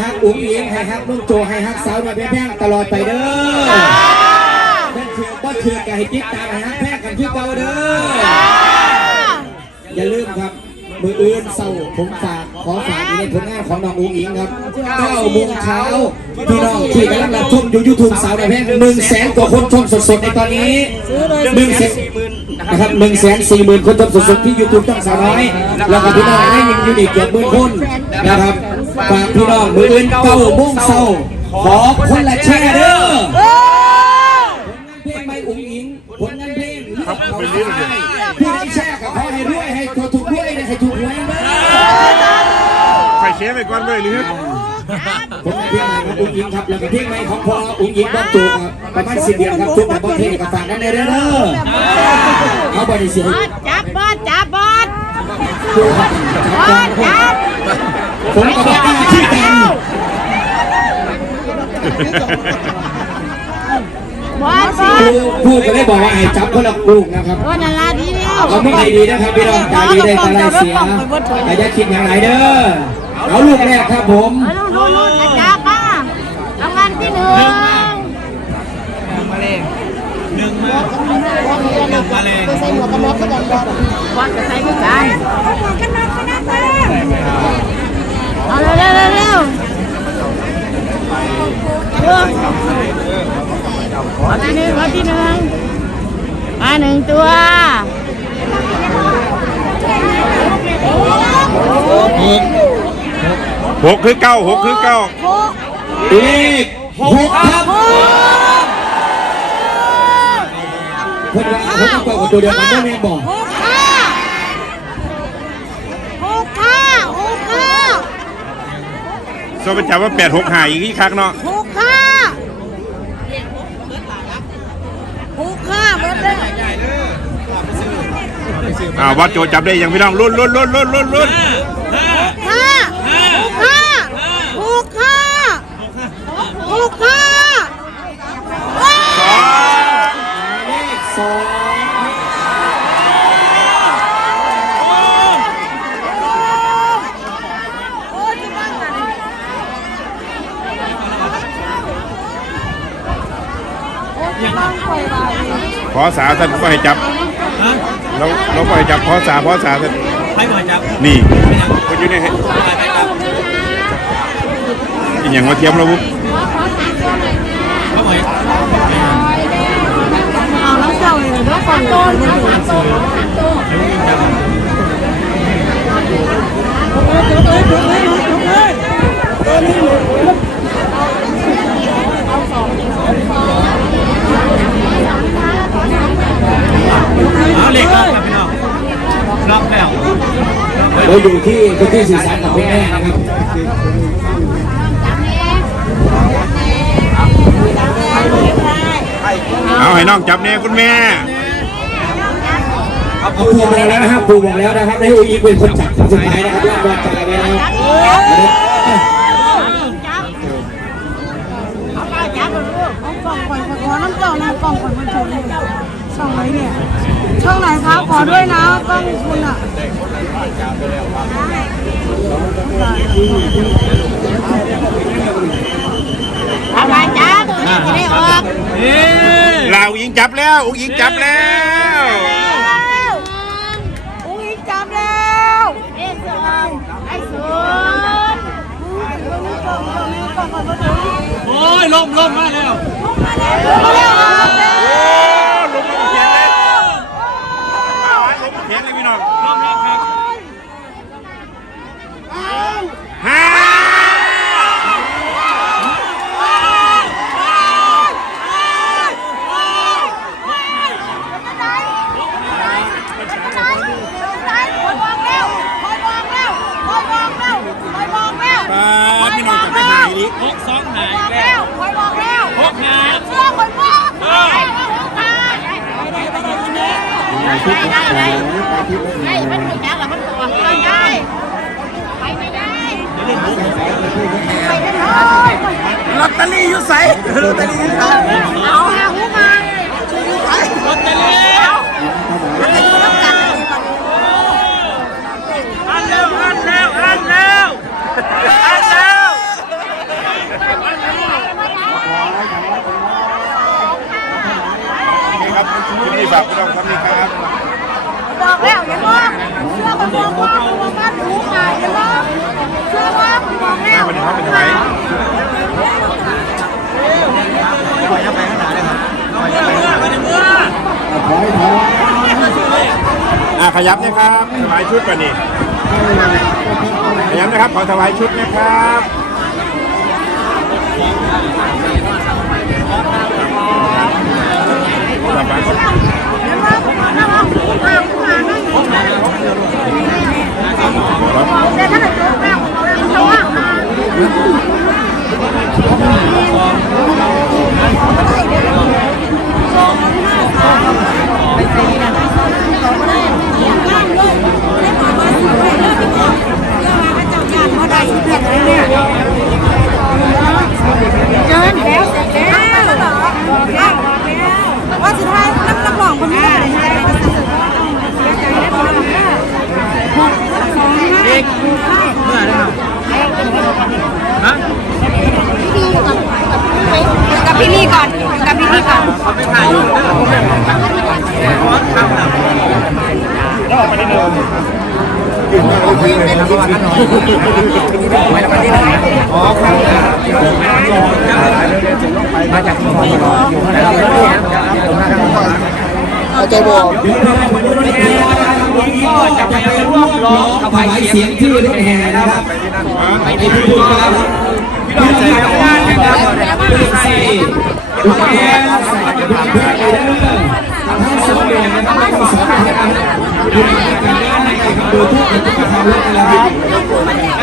ฮักอุ้งอิงให้ฮักนุ่งโจให้ฮักสาวมาแพงตลอดไปเด้อนั่นเถื่อบ่เถื่อกับให้ติดตามให้ฮักแพงกันคือเก่าเด้ออย่าลืมครับมืออื่นเศร้าผมฝากขอฝากอีกในผลงานของน้องอุ้งอิงครับ9โมงเช้าพี่น้องที่กำลังรับชมอยู่ยูทูบสาวมาแพง1แสนกว่าคนชมสดๆในตอนนี้1แสนนะครับหนึ่งแสนสี่หมื่นคนชมสดๆที่ยูทูบช่องสาวน้อยแล้วก็พี่น้องได้ยินยูนิตเกือบหมื่นคนนะครับ ฝากพี่น้องมืออื่นเก้าโมงเช้าขอคนละแชร์เด้อผลงานเพลงไม่อุ้งอิงผลงานเพลงเลือกเขาได้ผู้ใดแชร์ก็ขอให้รวยให้ตัวถูกรวยให้ถูกหวยเด้อไปเชฟไปก่อนเลยหรือผมเพลงใหม่ของอุ้งอิงครับแล้วก็เพลงใหม่ของพ่ออุ้งอิงบ้านจูครับประมาณสิบเดือนครับทุกแบบเพลงกับฝากนั้นเลยเด้อเอาบริเสียบอสจับบอสจับบอสดูครับบอสจับ ผมก็บอกว่าที่กันบอสบอครูสครูก็เลยบอกว่าให้จับคนละลูกนะครับโอ้นาราดีแล้วเอาไม่ใจดีนะครับพี่น้องตาดีได้ตาได้เสียแต่อย่าคิดอย่างไรเด้อเอาลูกแรกครับผมเอาลูกลูกลูกจับป้ารางวัลที่หนึ่งบอสจะใส่คือกันเอาเร็วเร็วเร็วเร็วเอาที่หนึ่งเอาที่หนึ่งมาหนึ่งตัว หกคือเก้าหกคือเก้าเลขหกครับเพื่อนว่าผมต้องกับตัวเดียวกันด้วยแม่บอกหกห้าหกห้าหกห้าโซไปจับว่าแปดหกหายอีกที่คักเนาะหกห้าหกห้าเบิดเลยอ่าวัดโจจับได้ยังพี่น้องลุ้นลุ้นลุ้นลุ้นลุ้นลุ้น ห้าหกห้าหกห้าหกห้าว้าว เล ขสองขอสาท่านก็ให้จับเราเราก็ให้จับขอสาขอสาท่านให้หน่อยจับนี่คนอยู่ในให้อีกอย่างมาเทียมเราบุ๊เขาหน่อย เอาน้ำ เจ้าเลยด้วยก่อนโตนนะสามโตสามโตเอาเหล็กล็อกครับพี่น้องล็อกแล้วเราอยู่ที่พื้นที่สื่อสารกับคุณแม่นะครับเอาให้น้องจับเนี่ยคุณแม่ เอาปูบอกแล้วนะครับปูบอกแล้วนะครับให้อุ้งอิงเป็นคนจับคนสุดท้ายนะครับรางวัลจับไปแล้วจับเอาไปจับลูกเอากล่องปล่อยขอน้ำเจ้านะกล่องปล่อยมันชนเลยช่องไหนเนี่ยช่องไหนคะขอด้วยนะกล้องคุณอะเอาไปจับตัวนี้จะได้ออกเอ๊ะลาวยิงจับแล้วอุ้งยิงจับแล้ว อุ้งอิงจับแล้วเอ็สองไอ้สูง โอ้ ยล่มล่มมาแล้วลงมาเขียนเลยลงมาเขียนเลยพี่น้องล่มแล้วครับห้าปาดพี่น้องจับได้หายอีกหกสองหายแล้วหกหาย ได้ได้ได้มันถูกจังหรอมันตัวไม่ได้ไปไม่ได้ไปไม่ได้ลอตเตอรี่อยู่ใสลอตเตอรี่อยู่ใสเอาหาหูมาลอตเตอรี่อันแล้วอันแล้วอันแล้วอันแล้ว ครับคลิปนี้ฝากพี่น้องครับนี่ครับบอกแล้วอย่ามองเชื่อมันมองว่ามองว่าถูกอะอย่ามเชื่อว่ามันมองแล้วมัเป็นไงปยน้ำไปข้างหน้าเลยครับปล่ยน้ำไปข้งน้าในมือถยถอยอ่ขยับนะครับถวายชุดก่อนนี่ขยับนะครับขอถวายชุดนะครับ รับ เดี๋ยวว่าถ้าว่าข้าวข้าวนั่งอยู่แต่ถ้าเกิดจบแล้วเพราะว่า เจินแล้วเสร็จแล้วเหรอแล้วว่าสุดท้ายนักนักร้องคนนี้ได้ใช่ไหมเสียใจได้คนละห้าหกสองห้า เด็กเมื่อไหร่ครับฮะ กับพี่นี่ก่อนกับพี่นี่ก่อน เขาไปถ่ายอยู่นะขอทำนะเอาใจบอกเดี๋ยวเราไปดูรถแห่นะครับวันนี้ก็จะไปร่วมร้องถวายเสียงที่รถแห่นะครับไปที่พูดครับ พี่น้องใจไม่ออกนะครับเป็นใส่รถแห่ใส่เพื่อนเลยเด้อทั้งสองเลยนะครับทั้งสองนะครับอยู่ในการเล่นในการดูทุกอย่างทุกการทำรถกันแล้วครับ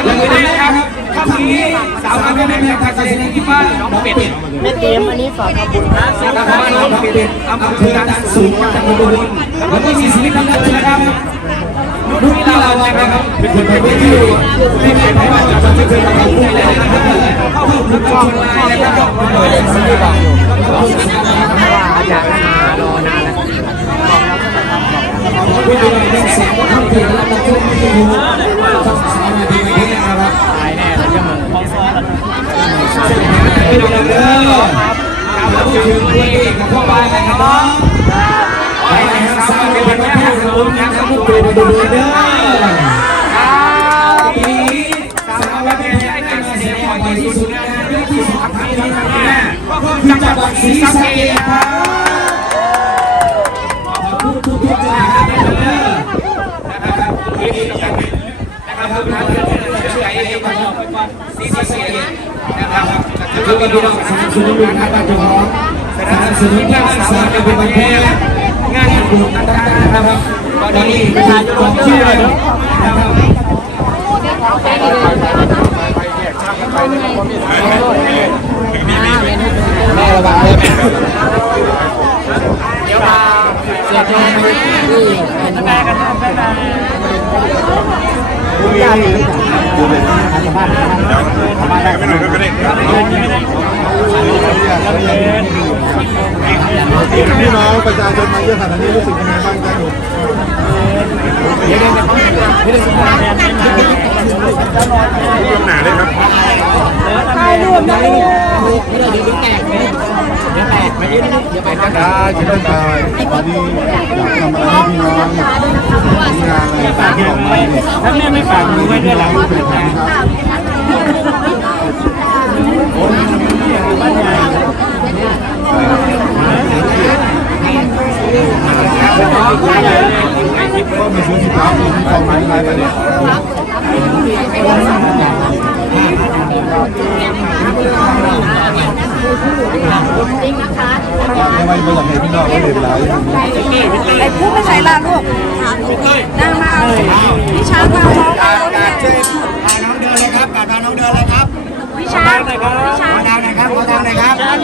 แล้วก็ได้ครับค่ำนี้สาวแม่แม่แม่ทางการแสดงที่บ้านน้องเป็ดแม่เตรียมอันนี้ฝากขอบคุณนะนะครับน้องเป็ดอำเภอดังสูงจังหวัดอุบลแล้วก็มีศิลปินท่านนะครับรุ่นที่เรานะครับเป็นคนไปที่ที่ไม่ไปว่าจะจะเป็นอะไรพูดเลยนะครับ เข้าถึงกองไลน์นะครับหน่วยเล่นซีรีส์บางอยู่อาจารย์นารอนานแล้วผู้ดูแลเป็นเสียงท่านถึงแล้วก็ช่วยไม่ได้รู้ต้องสอนมาดีไหมนะครับตายแน่จะเหมือนของซ้อนไม่ดูเลยเด้อครับพูดถึงตัวเองกับพ่อบ้านนะครับน้องไปนะครับสร้างเป็นวันแรกของผมนะครับพูดคุยมาดูเด้อปี นี้สาวแม่แม่ได้มาเสียงบ่อยที่สุดนะเรื่องที่สองครั้งนี้นะก็คือจังหวัดศรีสะเกษครับขอบคุณทุกๆท่านนะครับนะครับปีนี้นะครับทุกท่านช่วยให้กับศรีสะเกษนะครับคือกับพี่น้องสนับสนุนนะครับเจ้าขอสนับสนุนการศึกษาเป็นวันแรกงานบุญต่างๆนะครับตอนนี้ประชาชนเชื่อนะครับ แม่ระวังเลยเดี๋ยวมาเสียทองไปที่แม่กันแม่กันผู้ใหญ่ดูเลยบ้านแข่งไปหน่อยก็ได้พี่น้องประชาชนมาเยอะขนาดนี้รู้สึกยังไงบ้างครับหนู ต้องหนาเลยครับ ถ่ายรวมได้เลยได้ชิโนตายวันนี้อยากทำอะไรให้พี่น้องมีงานอะไรฝากบอกมาเนี่ย ถ้าแม่ไม่ฝากมือไว้ด้วยหลัง เป็นทางครับ ก็มีซื้อสินค้ามีของขายอะไรไปเนี่ยทำไมไม่อยากให้พี่น้องเขาเห็นเราอย่างนี้ไอ้พูดไม่ใช่ลาลูกนางมาเอาพี่ช้างมาเอาน้องเอาเนี่ยน้องเดินเลยครับพาน้องเดินเลยครับพี่ช้างพี่ช้างดาวนะครับขอดาวนะครับ